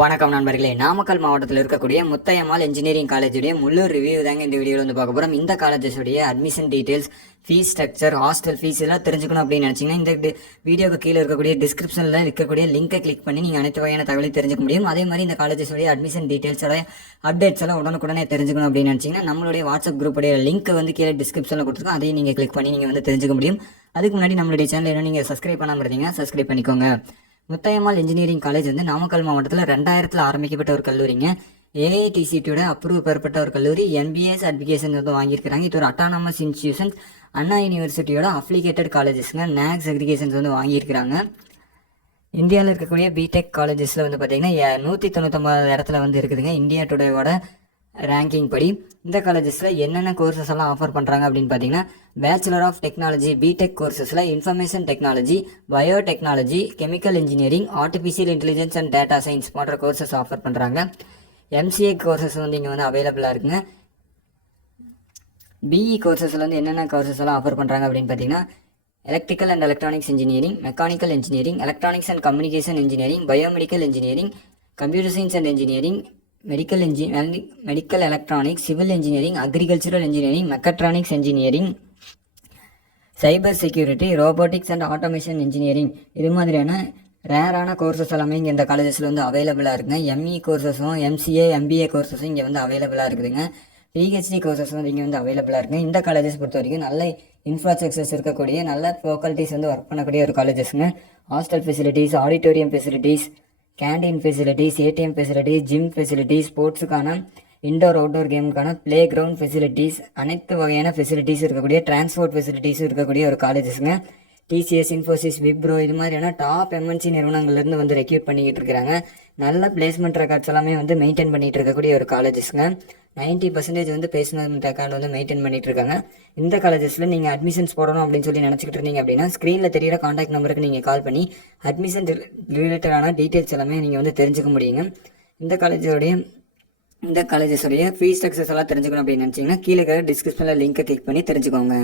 வணக்கம் நண்பர்களே, நாமக்கல் மாவட்டத்தில் இருக்கக்கூடிய முத்தையம்மாள் இன்ஜினியரிங் காலேஜுடைய முழு ரிவ்யூ தாங்க இந்த வீடியோவில் வந்து பார்க்க போகிறோம். இந்த காலேஜஸுடைய admission details, fees structure, hostel fees எல்லாம் தெரிஞ்சுக்கணும் அப்படின்னு நினச்சிங்கன்னா இந்த வீடியோக்கு கீழே இருக்கக்கூடிய டிஸ்கிரிப்ஷனில் இருக்கக்கூடிய லிங்கை கிளிக் பண்ணி நீங்கள் அனைத்து வகையான தகவலை தெரிஞ்சுக்க முடியும். அதே மாதிரி இந்த காலேஜஸுடைய அட்மிஷன் டீட்டெயில்ஸோட அப்டேட்ஸ் எல்லாம் உடனுக்குடனே தெரிஞ்சுக்கணும் அப்படின்னு நினச்சிங்கன்னா நம்மளுடைய வாட்ஸ்அப் குரூப்புடைய லிங்க் வந்து கீழே டிஸ்கிரிப்ஷனில் கொடுத்துருக்கோம். அதையும் நீங்கள் கிளிக் பண்ணி நீங்கள் வந்து தெரிஞ்சுக்க முடியும். அதுக்கு முன்னாடி நம்மளுடைய சேனல் என்ன நீங்கள் சப்ஸ்கிரைப் பண்ணாமல் இருந்தீங்கன்னா சப்ஸ்கிரைப் பண்ணிக்கோங்க. முத்தையம்மாள் இன்ஜினியரிங் காலேஜ் வந்து நாமக்கல் மாவட்டத்தில் 2000 ஆரம்பிக்கப்பட்ட ஒரு கல்லூரிங்க. ஏஐடிசிடியோட அப்ரூவ் பெறப்பட்ட ஒரு கல்லூரி. NBA சர்டிஃபிகேஷன் வந்து வாங்கியிருக்கிறாங்க. இது ஒரு அட்டானமஸ் இன்ஸ்டியூஷன். அண்ணா யூனிவர்சிட்டியோட அஃபிலிகேட்டட் காலேஜஸ்ங்க. NAC சர்டிஃபிகேஷன்ஸ் வந்து வாங்கியிருக்கிறாங்க. இந்தியாவில் இருக்கக்கூடிய பிடெக் காலேஜஸில் வந்து பார்த்தீங்கன்னா 199 இடத்துல வந்து இருக்குதுங்க இந்தியா டுடேவோட ரேங்கிங் படி. இந்த காலேஜஸில் என்னென்ன கோர்சஸ் எல்லாம் ஆஃபர் பண்ணுறாங்க அப்படின்னு பார்த்தீங்கன்னா, பேச்சுலர் ஆஃப் டெக்னாலஜி பிடெக் கோர்சஸில் information technology, biotechnology, chemical engineering, artificial intelligence and data science போன்ற கோர்சஸ் ஆஃபர் பண்ணுறாங்க. MCA கோர்சஸ் வந்து இங்கே வந்து அவைலபிளாக இருக்குங்க. BE கோர்சஸில் வந்து என்னென்ன கோர்சஸ் எல்லாம் ஆஃபர் பண்ணுறாங்க அப்படின்னு பார்த்தீங்கன்னா, electrical and electronics engineering, mechanical engineering, electronics and communication engineering, biomedical engineering, computer science and engineering, medical electronics, civil engineering, agricultural engineering, mechatronics engineering, cyber security, robotics and automation engineering, இது மாதிரியான ரேரான courses எல்லாமே இங்கே இந்த காலேஜஸில் வந்து அவைலபிளாக இருக்குங்க. ME கோர்சஸும் MCA MBA கோர்சஸும் இங்கே வந்து அவைலபிளாக இருக்குதுங்க. PhD கோர்சஸ் வந்து இங்கே வந்து அவைலபிளாக இருக்குங்க. இந்த காலேஜஸ் பொறுத்த வரைக்கும் நல்ல இன்ஃப்ராஸ்ட்ரக்சர்ஸ் இருக்கக்கூடிய நல்ல ஃபேக்கல்ட்டிஸ் வந்து ஒர்க் பண்ணக்கூடிய ஒரு காலேஜஸ்ங்க. Hostel facilities, auditorium facilities, canteen facilities, ATM facilities, gym facilities, ஸ்போர்ட்ஸுக்கான இன்டோர் அவுட்டோர் கேமுக்கான பிளே கிரவுண்ட் ஃபெசிலிட்டிஸ், அனைத்து வகையான ஃபெசிலிட்டிஸ் இருக்கக்கூடிய டிரான்ஸ்போர்ட் ஃபெசிலிட்டிஸ் இருக்கக்கூடிய ஒரு காலேஜஸ்ங்க. TCS, இன்ஃபோசிஸ், விப்ரோ இது மாதிரியான டாப் MNC நிறுவனங்கள்லேருந்து வந்து ரெக்யூட் பண்ணிக்கிட்டு இருக்கிறாங்க. நல்ல பிளேஸ்மெண்ட் ரெக்கார்ட்ஸ் எல்லாமே வந்து மெயின்டைன் பண்ணிட்டு இருக்கக்கூடிய ஒரு காலேஜஸ்ங்க. 90% வந்து பிளேஸ்மெண்ட் ரெக்கார்டு வந்து மெயின்டைன் பண்ணிட்டு இருக்காங்க. இந்த காலேஜஸில் நீங்கள் அட்மிஷன்ஸ் போடணும் அப்படின்னு சொல்லி நினச்சிக்கிட்டு இருந்தீங்க அப்படின்னா ஸ்க்ரீனில் தெரியிற காண்டாக்ட் நம்பருக்கு நீங்கள் கால் பண்ணி அட்மிஷன் ரிலேட்டடான டீட்டெயில்ஸ் எல்லாமே நீங்கள் வந்து தெரிஞ்சுக்க முடியுங்க. இந்த காலேஜஸோடைய ஃபீஸ் ஸ்ட்ரக்சர்ஸ் எல்லாம் தெரிஞ்சுக்கணும் அப்படின்னு நினச்சிங்கன்னா கீழே டிஸ்கிரிப்ஷனில் லிங்கை கிளிக் பண்ணி தெரிஞ்சுக்கோங்க.